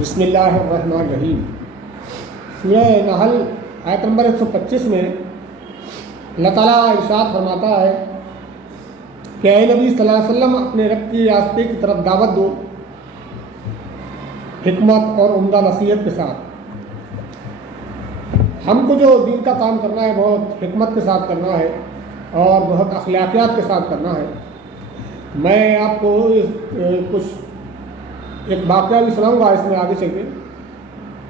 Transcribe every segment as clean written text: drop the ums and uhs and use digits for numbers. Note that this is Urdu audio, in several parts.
بسم اللہ الرحمن الرحیم۔ سورہ نحل آیت نمبر 125 میں اللہ تعالیٰ ارشاد فرماتا ہے کہ اے نبی صلی اللہ علیہ وسلم اپنے رب کی راستے کی طرف دعوت دو حکمت اور عمدہ نصیحت کے ساتھ۔ ہم کو جو دین کا کام کرنا ہے بہت حکمت کے ساتھ کرنا ہے اور بہت اخلاقیات کے ساتھ کرنا ہے۔ میں آپ کو کچھ ایک واقعہ بھی سناؤں گا اس میں آگے چل کے۔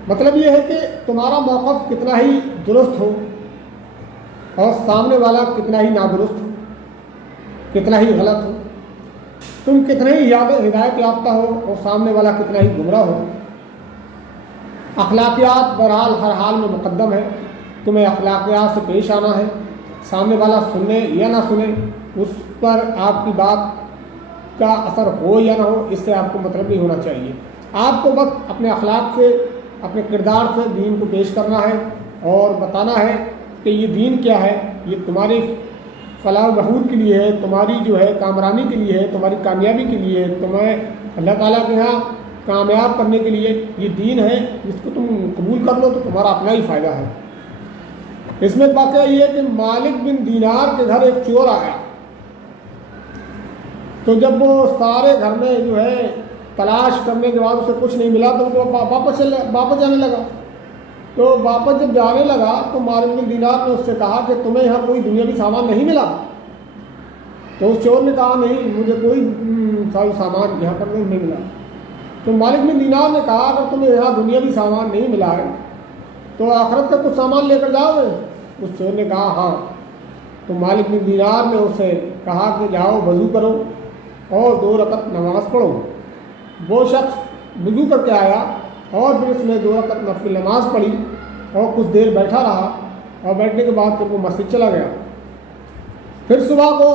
مطلب یہ ہے کہ تمہارا موقف کتنا ہی درست ہو اور سامنے والا کتنا ہی نادرست ہو، کتنا ہی غلط ہو، تم کتنے ہی ہدایت یافتہ ہو اور سامنے والا کتنا ہی گمراہ ہو، اخلاقیات بہرحال ہر حال میں مقدم ہے۔ تمہیں اخلاقیات سے پیش آنا ہے، سامنے والا سنے یا نہ سنے اس پر آپ کی بات کا اثر ہو یا نہ ہو، اس سے آپ کو مطلب نہیں ہونا چاہیے۔ آپ کو بس اپنے اخلاق سے، اپنے کردار سے دین کو پیش کرنا ہے اور بتانا ہے کہ یہ دین کیا ہے، یہ تمہاری فلاح و بہبود کے لیے ہے، تمہاری جو ہے کامرانی کے لیے ہے، تمہاری کامیابی کے لیے ہے، تمہیں اللہ تعالیٰ کے یہاں کامیاب کرنے کے لیے یہ دین ہے، جس کو تم قبول کر لو تو تمہارا اپنا ہی فائدہ ہے۔ اس میں واقعہ یہ ہے کہ مالک بن دینار کے گھر ایک چور آیا، تو جب وہ سارے گھر میں جو ہے تلاش کرنے کے بعد اسے کچھ نہیں ملا تو وہ واپس جانے لگا۔ تو واپس جب جانے لگا تو مالک بن دینار نے اس سے کہا کہ تمہیں یہاں کوئی دنیاوی سامان نہیں ملا؟ تو اس چور نے کہا نہیں، مجھے کوئی سامان یہاں پر نہیں ملا۔ تو مالک بن دینار نے کہا اگر تمہیں یہاں دنیاوی سامان نہیں ملا ہے تو آخرت کا کچھ سامان لے کر جاؤ گے؟ اس چور نے کہا ہاں۔ تو مالک بن دینار نے اسے کہا کہ جاؤ وضو کرو اور 2 رکعت نماز پڑھو۔ وہ شخص وضو کر کے آیا اور پھر اس نے 2 رکعت نفل نماز پڑھی اور کچھ دیر بیٹھا رہا، اور بیٹھنے کے بعد پھر وہ مسجد چلا گیا۔ پھر صبح کو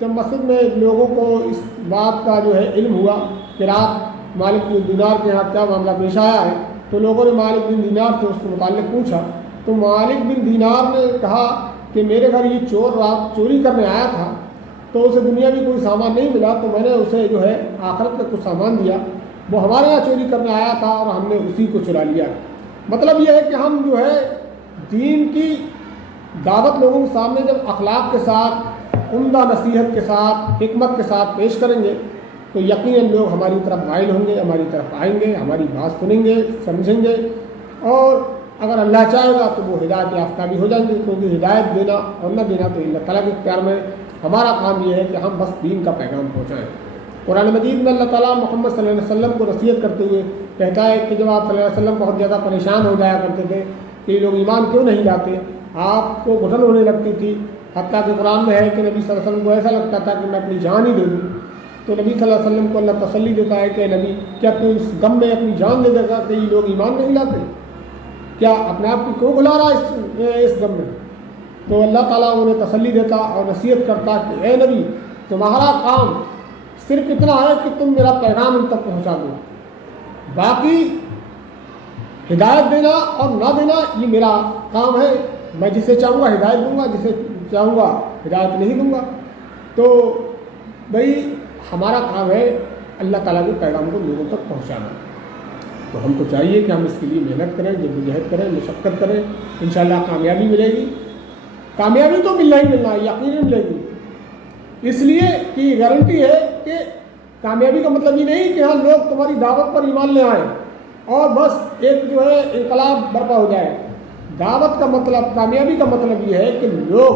جب مسجد میں لوگوں کو اس بات کا جو ہے علم ہوا کہ رات مالک بن دینار کے یہاں کیا معاملہ پیش آیا ہے، تو لوگوں نے مالک بن دینار سے اس کے متعلق پوچھا۔ تو مالک بن دینار نے کہا کہ میرے گھر یہ چور رات چوری کرنے آیا تھا، تو اسے دنیا میں کوئی سامان نہیں ملا، تو میں نے اسے جو ہے آخرت کا کچھ سامان دیا۔ وہ ہمارے یہاں چوری کرنے آیا تھا اور ہم نے اسی کو چرا لیا۔ مطلب یہ ہے کہ ہم جو ہے دین کی دعوت لوگوں کے سامنے جب اخلاق کے ساتھ، عمدہ نصیحت کے ساتھ، حکمت کے ساتھ پیش کریں گے تو یقیناً لوگ ہماری طرف مائل ہوں گے، ہماری طرف آئیں گے، ہماری بات سنیں گے، سمجھیں گے، اور اگر اللہ چاہے گا تو وہ ہدایت یافتہ بھی ہو جائیں گے، کیونکہ ہدایت دینا اور نہ دینا تو اللہ تعالیٰ کے اختیار میں۔ ہمارا کام یہ ہے کہ ہم بس دین کا پیغام پہنچائیں۔ قرآن مجید میں اللہ تعالیٰ محمد صلی اللہ علیہ وسلم کو نصیحت کرتے ہوئے کہتا ہے کہ جب آپ صلی اللہ علیہ وسلم بہت زیادہ پریشان ہو جایا کرتے تھے کہ یہ لوگ ایمان کیوں نہیں لاتے، آپ کو گھٹن ہونے لگتی تھی، حتیٰ کہ قرآن میں ہے کہ نبی صلی اللہ علیہ وسلم کو ایسا لگتا تھا کہ میں اپنی جان ہی دے دوں۔ تو نبی صلی اللہ علیہ وسلم کو اللہ تسلی دیتا ہے کہ نبی کیا تو اس غم میں اپنی جان دے دے گا کہ یہ لوگ ایمان نہیں لاتے؟ کیا اپنے آپ کو کیوں بلا رہا اس غم میں؟ تو اللہ تعالیٰ انہیں تسلی دیتا اور نصیحت کرتا کہ اے نبی تمہارا کام صرف اتنا ہے کہ تم میرا پیغام ان تک پہنچا دو، باقی ہدایت دینا اور نہ دینا یہ میرا کام ہے۔ میں جسے چاہوں گا ہدایت دوں گا، جسے چاہوں گا ہدایت نہیں دوں گا۔ تو بھائی ہمارا کام ہے اللہ تعالیٰ کے پیغام کو لوگوں تک پہنچانا۔ تو ہم کو چاہیے کہ ہم اس کے لیے محنت کریں، جدوجہد کریں، مشقت کریں، انشاءاللہ کامیابی ملے گی۔ کامیابی تو ملنا ہی ملنا ہے، یقیناً ملے گی۔ اس لیے کہ گارنٹی ہے کہ کامیابی کا مطلب یہ نہیں کہ ہاں لوگ تمہاری دعوت پر ایمان لے آئیں اور بس ایک جو ہے انقلاب برپا ہو جائے۔ دعوت کا مطلب، کامیابی کا مطلب یہ ہے کہ لوگ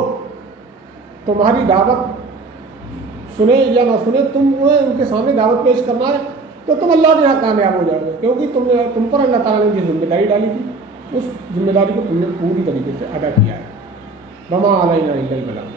تمہاری دعوت سنیں یا نہ سنیں، ان کے سامنے دعوت پیش کرنا ہے تو تم اللہ کے یہاں کامیاب ہو جاؤ گے، کیونکہ تم پر اللہ تعالیٰ نے جو ذمہ داری ڈالی تھی اس ذمہ داری کو تم نے پوری طریقے سے ادا کیا ہے۔ وما علینا الا البلاغ۔